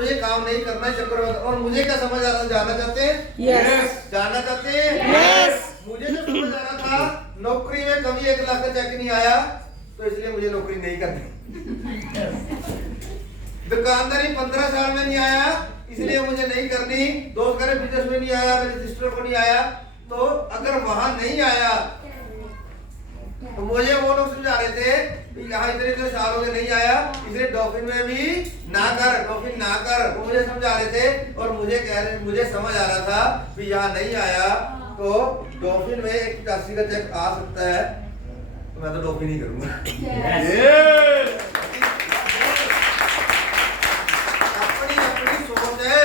तो ये काम नहीं करना है चक्रवर्ती। और मुझे क्या समझ आ रहा, जानना चाहते हैं? यस। जानना चाहते हैं? यस। मुझे जो समझ आ रहा था नौकरी में कभी 1 लाख का चेक नहीं आया, तो इसलिए मुझे नौकरी नहीं करनी। दुकानदारी 15 साल में नहीं आया, इसलिए मुझे नहीं करनी। दोस्त करे बिजनेस में नहीं आया, मेरे सिस्टर को नहीं आया। तो अगर वहां नहीं आया तो मुझे वो लोग समझा रहे थे कि यहाँ इतने साल हो गए नहीं आया, इसलिए डॉल्फिन में भी ना कर, डॉल्फिन ना कर, वो मुझे समझा रहे थे। और मुझे कह रहे, मुझे समझ आ रहा था कि यहाँ नहीं आया तो डॉल्फिन में 81 का चेक आ सकता है, तो मैं तो डॉल्फिन ही करूंगा। अपनी अपनी सोच है,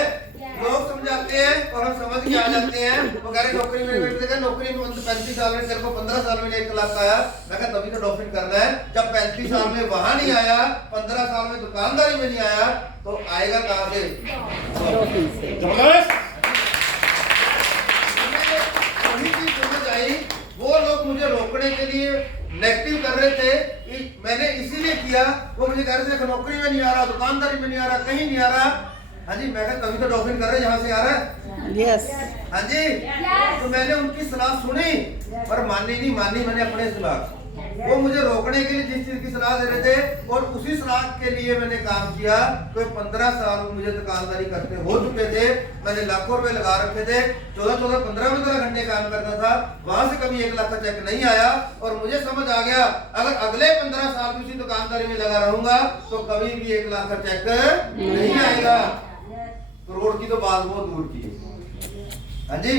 लोग समझाते हैं और हम समझ के आ जाते हैं। वो कह रहे नौकरी में नौकरी में 35 साल में तेरे को 15 साल में 1 लाख आया, मैं कहा तभी तो डॉल्फिन करना है। जब 35 साल में वहां नहीं आया, 15 साल में दुकानदारी में नहीं आया, तो आएगा कहां से? डॉल्फिन से। वही चीज समझ आई। वो लोग मुझे रोकने के लिए नेगेटिव कर रहे थे, मैंने इसीलिए किया। वो मुझे कह रहे थे नौकरी में नहीं आ रहा, दुकानदारी में नहीं आ रहा, कहीं नहीं आ रहा। हाँ जी, मैं कभी तो डॉल्फिन कर रहे यहाँ से आ रहा है। यस। हाँ जी, तो मैंने उनकी सलाह सुनी पर मानी नहीं, मानी मैंने अपने सलाह। वो मुझे रोकने के लिए जिस चीज की सलाह दे रहे थे और उसी सलाह के लिए मैंने काम किया। तो 15 साल में मुझे दुकानदारी करते हो चुके थे, मैंने लाखों रुपए लगा रखे थे, 14-14, 15-15 घंटे काम करता था, वहां से कभी 1 लाख का चेक नहीं आया। और मुझे समझ आ गया अगर अगले 15 साल उसी दुकानदारी में लगा रहूंगा तो कभी भी 1 लाख का चेक नहीं आएगा। करोड़ की तो बात बहुत दूर की है। हाँ जी,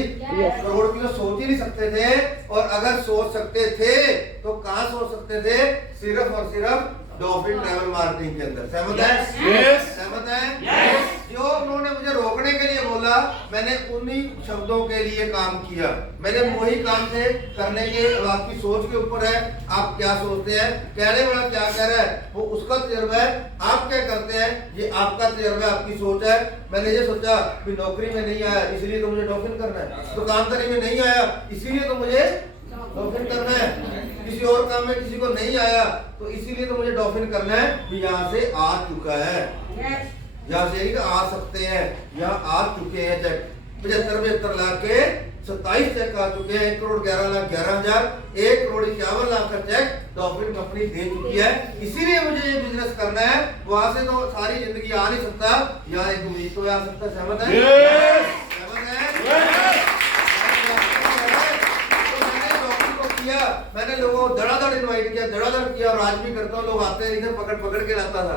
करोड़ की तो सोच ही नहीं सकते थे। और अगर सोच सकते थे तो कहाँ सोच सकते थे? सिर्फ और सिर्फ डॉल्फिन ट्रैवल मार्केटिंग के अंदर। सहमत है? Yes. सहमत है? Yes. जो उन्होंने मुझे रोकने के लिए बोला, मैंने उन्हीं शब्दों के लिए काम किया। मैंने वही काम से करने के, अब आपकी सोच के ऊपर है, आप क्या सोचते हैं। कहने वाला क्या कह रहा है वो उसका तजुर्बा है, आप क्या करते हैं ये आपका तजुर्बा, आपकी सोच है। मैंने ये सोचा कि नौकरी में नहीं आया इसलिए तो मुझे डॉल्फिन करना है, दुकानदारी में नहीं आया इसीलिए तो मुझे डॉल्फिन करना है, किसी और काम में किसी को नहीं आया तो इसीलिए तो मुझे डॉल्फिन करना है। भी यहाँ से आ चुका है, यहाँ से आ सकते हैं, यहाँ आ चुके हैं चेक 75-72 लाख के 27 चेक आ चुके हैं। 1,11,11,11,000, 1,51,00,000 का चेक डॉल्फिन कंपनी दे चुकी है। इसीलिए मुझे ये बिजनेस करना है। वहां से तो सारी जिंदगी आ नहीं सकता, यहाँ एक उम्मीद तो आ सकता। सहमत है? सहमत है? मैंने लोगों को धड़ाधड़ इनवाइट किया, धड़ाधड़ किया और आज भी करता हूँ। लोग आते हैं इधर पकड़ के लाता था,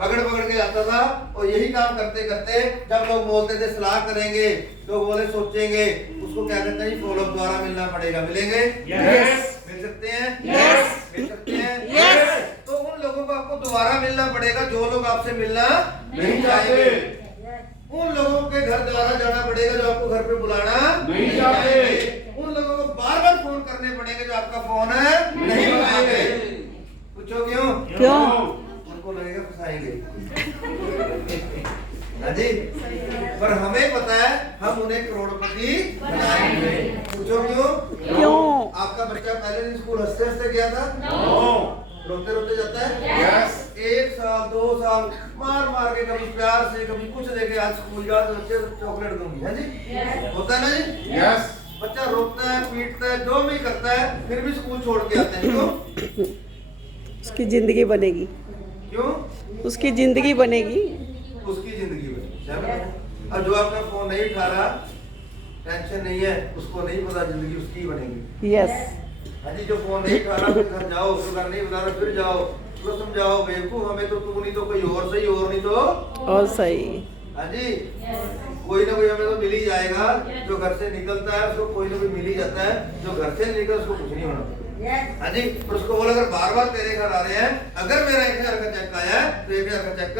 पकड़ के लाता था। और यही काम करते करते जब लोग बोलते थे सलाह करेंगे, लोग बोले सोचेंगे, उसको क्या कहते हैं फॉलो दोबारा मिलना पड़ेगा। मिलेंगे? यस। मिल सकते हैं? यस। मिल सकते हैं? यस। तो उन लोगों को आपको दोबारा मिलना पड़ेगा जो लोग आपसे मिलना नहीं चाहेंगे। उन लोगों के घर दोबारा जाना पड़ेगा जो आपको घर पे बुलाना नहीं चाहते। उन लोगों को बार-बार फोन करने पड़ेंगे जो आपका फोन नहीं उठाएंगे। पूछो क्यों? क्यों? उनको लगेगा फंसाएंगे। हाँ जी, पर हमें पता है हम उन्हें करोड़पति बनाएंगे। पूछो क्यों? क्यों? आपका बच्चा पहले दिन स्कूल हंसते हंसते गया था, रोते रोते जाता है। Yes. 1 साल 2 साल मार के, कभी प्यार से, कभी कुछ देके आज स्कूल जा तो बच्चे चॉकलेट दूंगी। है जी? होता है ना जी? Yes. बच्चा रोता है, पीटता है, जो भी करता है, फिर भी स्कूल छोड़ के आते हैं। क्यों? उसकी जिंदगी बनेगी। क्यों? उसकी जिंदगी बनेगी। उसकी जिंदगी बनेगी। अब जो आपका फोन नहीं उठा रहा, टेंशन नहीं है, उसको नहीं पता जिंदगी उसकी बनेगी। यस। हाँ जी, जो फोन नहीं उठा रहा घर जाओ, उसको घर नहीं बता रहा फिर जाओ, उसको समझाओ बेवकूफ हमें तो तू नहीं तो कोई और सही, और नहीं तो और सही। हाँ जी, कोई ना कोई हमें तो मिल ही जाएगा। जो घर से निकलता है उसको कोई ना कोई मिल ही जाता है, जो घर से निकल उसको कुछ नहीं होना। हाँ जी, पर उसको बोला अगर बार बार तेरे घर आ रहे हैं, अगर मेरा 1,000 का चेक आया है तो 1,000 का चेक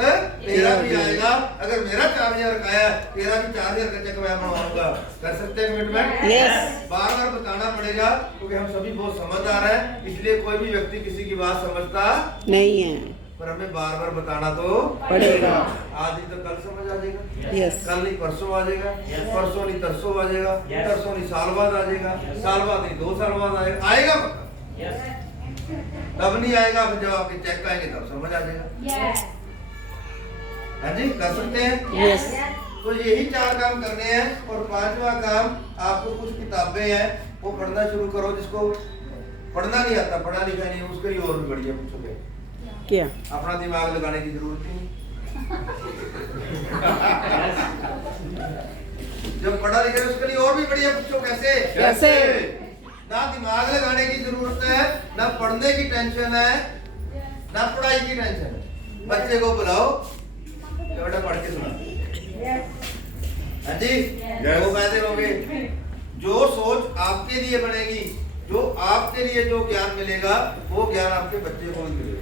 तेरा भी आएगा, अगर मेरा 4,000 का आया तेरा भी 4,000 का चेक मैं बनवाऊंगा। कर सकते हैं कमिटमेंट? यस। बार बार बताना पड़ेगा क्योंकि हम सभी बहुत समझदार हैं, इसलिए कोई भी व्यक्ति किसी की बात समझता नहीं है, पर हमें बार बार बताना तो पड़ेगा। आज नहीं तो कल समझ आ जाएगा, यस। कल नहीं परसों आ जाएगा, परसों नहीं तरसों आ जाएगा, तरसों नहीं साल बाद आ जाएगा, साल बाद नहीं 2 साल बाद आएगा, आएगा पक्का। तब नहीं आएगा फिर जब आपके चेक आएंगे तब समझ आ जाएगा। हाँ जी, कर सकते हैं। यस तो यही 4 काम करने हैं। और 5वां काम, आपको कुछ किताबें हैं वो पढ़ना शुरू करो। जिसको पढ़ना नहीं आता, पढ़ा लिखा नहीं है, उसके लिए और भी बढ़िया पूछोगे। क्या अपना दिमाग लगाने की जरूरत ही नहीं। जब पढ़ा लिखा है उसके लिए और भी बढ़िया पूछो। कैसे कैसे? ना दिमाग लगाने की जरूरत है, ना पढ़ने की टेंशन है, ना पढ़ाई की टेंशन है। बच्चे को बुलाओ, बेटा पढ़ के सुना। हाँ जी, वो फायदे होंगे। जो सोच आपके लिए बनेगी, जो आपके लिए जो ज्ञान मिलेगा, वो ज्ञान आपके बच्चे को भी मिलेगा।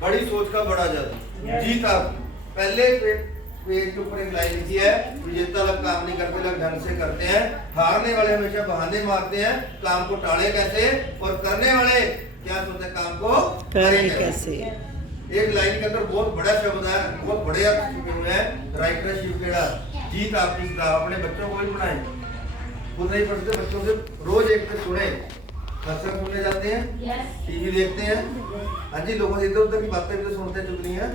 बड़ी सोच का बड़ा जादू। जीत आप पहले पेज के ऊपर एक लाइन लिखी है, विजेता लोग काम नहीं करते, लोग ढंग से करते हैं। हारने वाले हमेशा बहाने मारते हैं, काम को टाले कैसे। और करने वाले क्या सोचते हैं, काम को करें कैसे। एक लाइन के अंदर बहुत बड़ा शब्द है, बहुत बड़े अर्थ छुपे हुए हैं। राइटर शिवखेड़ा, जीत आपकी किताब। अपने बच्चों को भी पढ़ाएं, खुद नहीं पढ़ते, बच्चों से रोज एक पे सुने। सत्संग सुनने जाते हैं, टीवी देखते हैं। हाँ जी, लोगों से इधर उधर की बातें भी तो सुनते हैं, चुगलियां।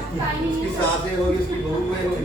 उसकी सासें होगी, उसकी बहू होगी।